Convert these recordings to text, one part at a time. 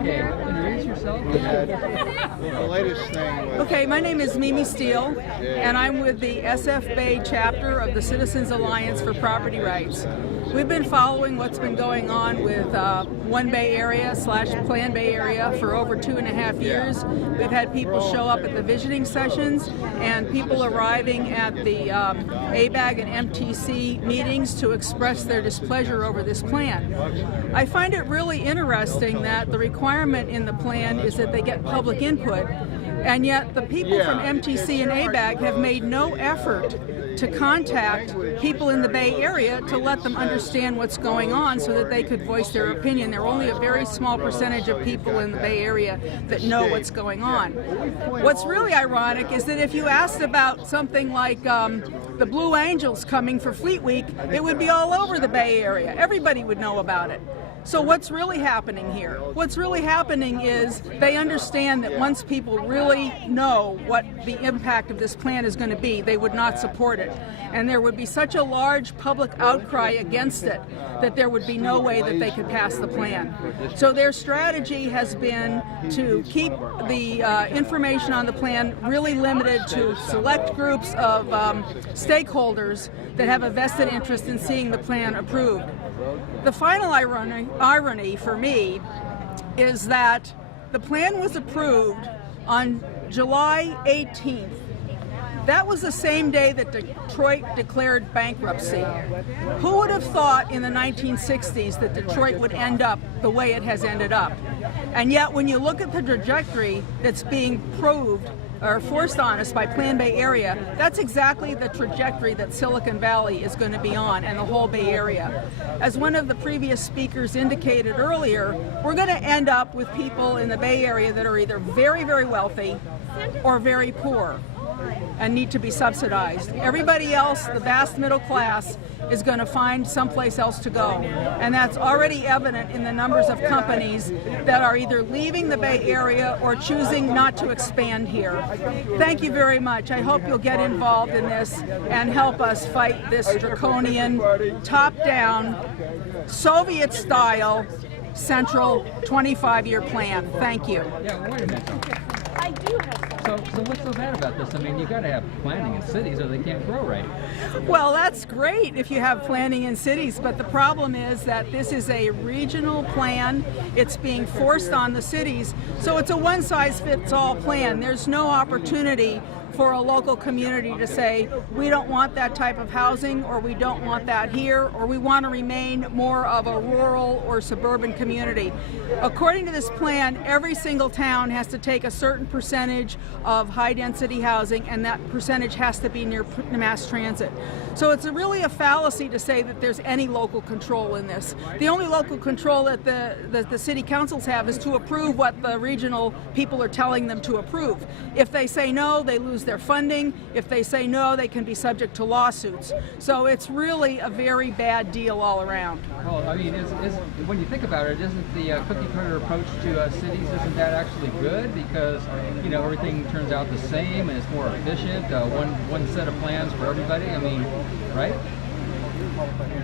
Okay, introduce yourself. The latest thing was... Okay, my name is Mimi Steele, and I'm with the SF Bay chapter of the Citizens Alliance for Property Rights. We've been following what's been going on with One Bay Area / Plan Bay Area for over 2.5 years. We've had people show up at the visioning sessions and people arriving at the ABAG and MTC meetings to express their displeasure over this plan. I find it really interesting that the requirement in the plan is that they get public input, and yet the people from MTC and ABAG have made no effort to contact people in the Bay Area to let them understand what's going on so that they could voice their opinion. There are only a very small percentage of people in the Bay Area that know what's going on. What's really ironic is that if you asked about something like the Blue Angels coming for Fleet Week, it would be all over the Bay Area. Everybody would know about it. So what's really happening here? What's really happening is they understand that once people really know what the impact of this plan is going to be, they would not support it. And there would be such a large public outcry against it that there would be no way that they could pass the plan. So their strategy has been to keep the information on the plan really limited to select groups of stakeholders that have a vested interest in seeing the plan approved. The final irony for me is that the plan was approved on July 18th. That was the same day that Detroit declared bankruptcy. Who would have thought in the 1960s that Detroit would end up the way it has ended up? And yet when you look at the trajectory that's being proved or forced on us by Plan Bay Area, that's exactly the trajectory that Silicon Valley is going to be on, and the whole Bay Area. As one of the previous speakers indicated earlier, we're going to end up with people in the Bay Area that are either very, very wealthy or very poor and need to be subsidized. Everybody else, the vast middle class, is going to find someplace else to go. And that's already evident in the numbers of companies that are either leaving the Bay Area or choosing not to expand here. Thank you very much. I hope you'll get involved in this and help us fight this draconian, top-down, Soviet-style, central 25-year plan. Thank you. Yeah, wait a minute. So what's so bad about this? I mean, you got to have planning in cities or they can't grow right. Well, that's great if you have planning in cities, but the problem is that this is a regional plan. It's being forced on the cities, so it's a one-size-fits-all plan. There's no opportunity for a local community to say, we don't want that type of housing, or we don't want that here, or we want to remain more of a rural or suburban community. According to this plan, every single town has to take a certain percentage of high-density housing, and that percentage has to be near mass transit. So it's really a fallacy to say that there's any local control in this. The only local control that the city councils have is to approve what the regional people are telling them to approve. If they say no, they lose their funding. If they say no, they can be subject to lawsuits. So it's really a very bad deal all around. Well, I mean, when you think about it, isn't the cookie-cutter approach to cities, isn't that actually good? Because, you know, everything turns out the same and it's more efficient, one set of plans for everybody. I mean, right?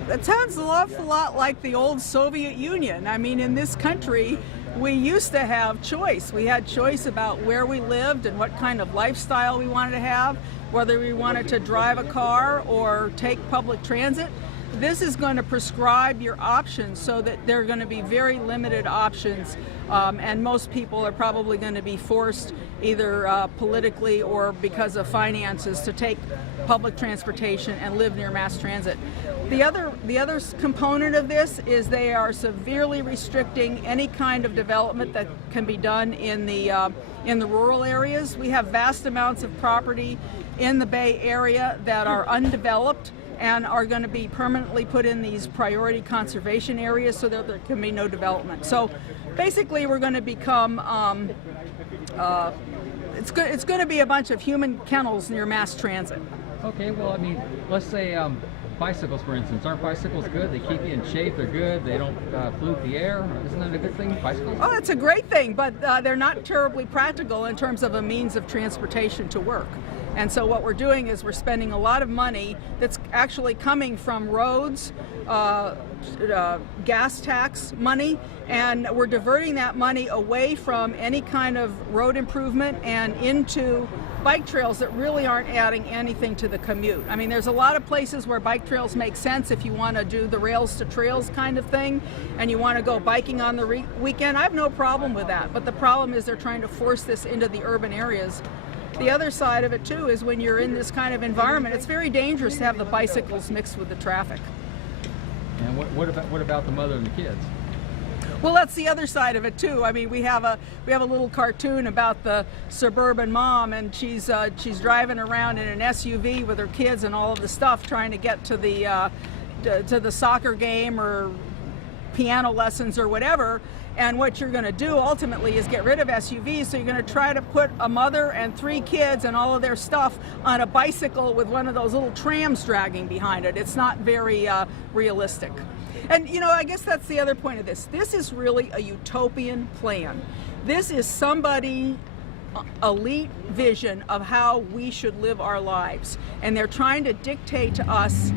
That sounds an awful lot like the old Soviet Union. I mean, in this country, we used to have choice. We had choice about where we lived and what kind of lifestyle we wanted to have, whether we wanted to drive a car or take public transit. This is going to prescribe your options so that there are going to be very limited options, and most people are probably going to be forced either politically or because of finances to take public transportation and live near mass transit. The other component of this is they are severely restricting any kind of development that can be done in the rural areas. We have vast amounts of property in the Bay Area that are undeveloped and are going to be permanently put in these priority conservation areas so that there can be no development. So basically we're going to become, it's going to be a bunch of human kennels near mass transit. Okay, well, I mean, let's say bicycles, for instance. Aren't bicycles good? They keep you in shape, they're good, they don't pollute the air. Isn't that a good thing, bicycles? Oh, it's a great thing, but they're not terribly practical in terms of a means of transportation to work. And so what we're doing is we're spending a lot of money that's actually coming from roads, gas tax money, and we're diverting that money away from any kind of road improvement and into bike trails that really aren't adding anything to the commute. I mean, there's a lot of places where bike trails make sense if you want to do the rails to trails kind of thing and you want to go biking on the weekend. I have no problem with that, but the problem is they're trying to force this into the urban areas. The other side of it too is when you're in this kind of environment, it's very dangerous to have the bicycles mixed with the traffic. And what about the mother and the kids? Well, that's the other side of it too. I mean, we have a little cartoon about the suburban mom, and she's driving around in an SUV with her kids and all of the stuff, trying to get to the soccer game or piano lessons or whatever. And what you're going to do ultimately is get rid of SUVs, so you're going to try to put a mother and 3 kids and all of their stuff on a bicycle with one of those little trams dragging behind it. It's not very realistic. And you know, I guess that's the other point of this. This is really a utopian plan. This is somebody's elite vision of how we should live our lives. And they're trying to dictate to us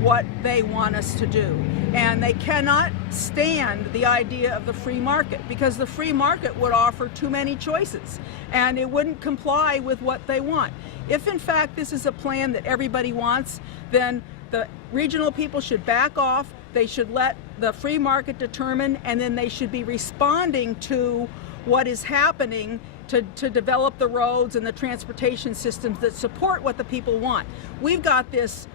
what they want us to do. And they cannot stand the idea of the free market, because the free market would offer too many choices and it wouldn't comply with what they want. If in fact this is a plan that everybody wants, then the regional people should back off. They should let the free market determine, and then they should be responding to what is happening to develop the roads and the transportation systems that support what the people want. We've got this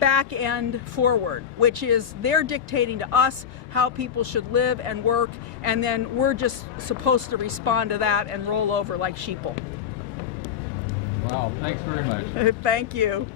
back end forward, which is they're dictating to us how people should live and work, and then we're just supposed to respond to that and roll over like sheeple. Wow, thanks very much. Thank you.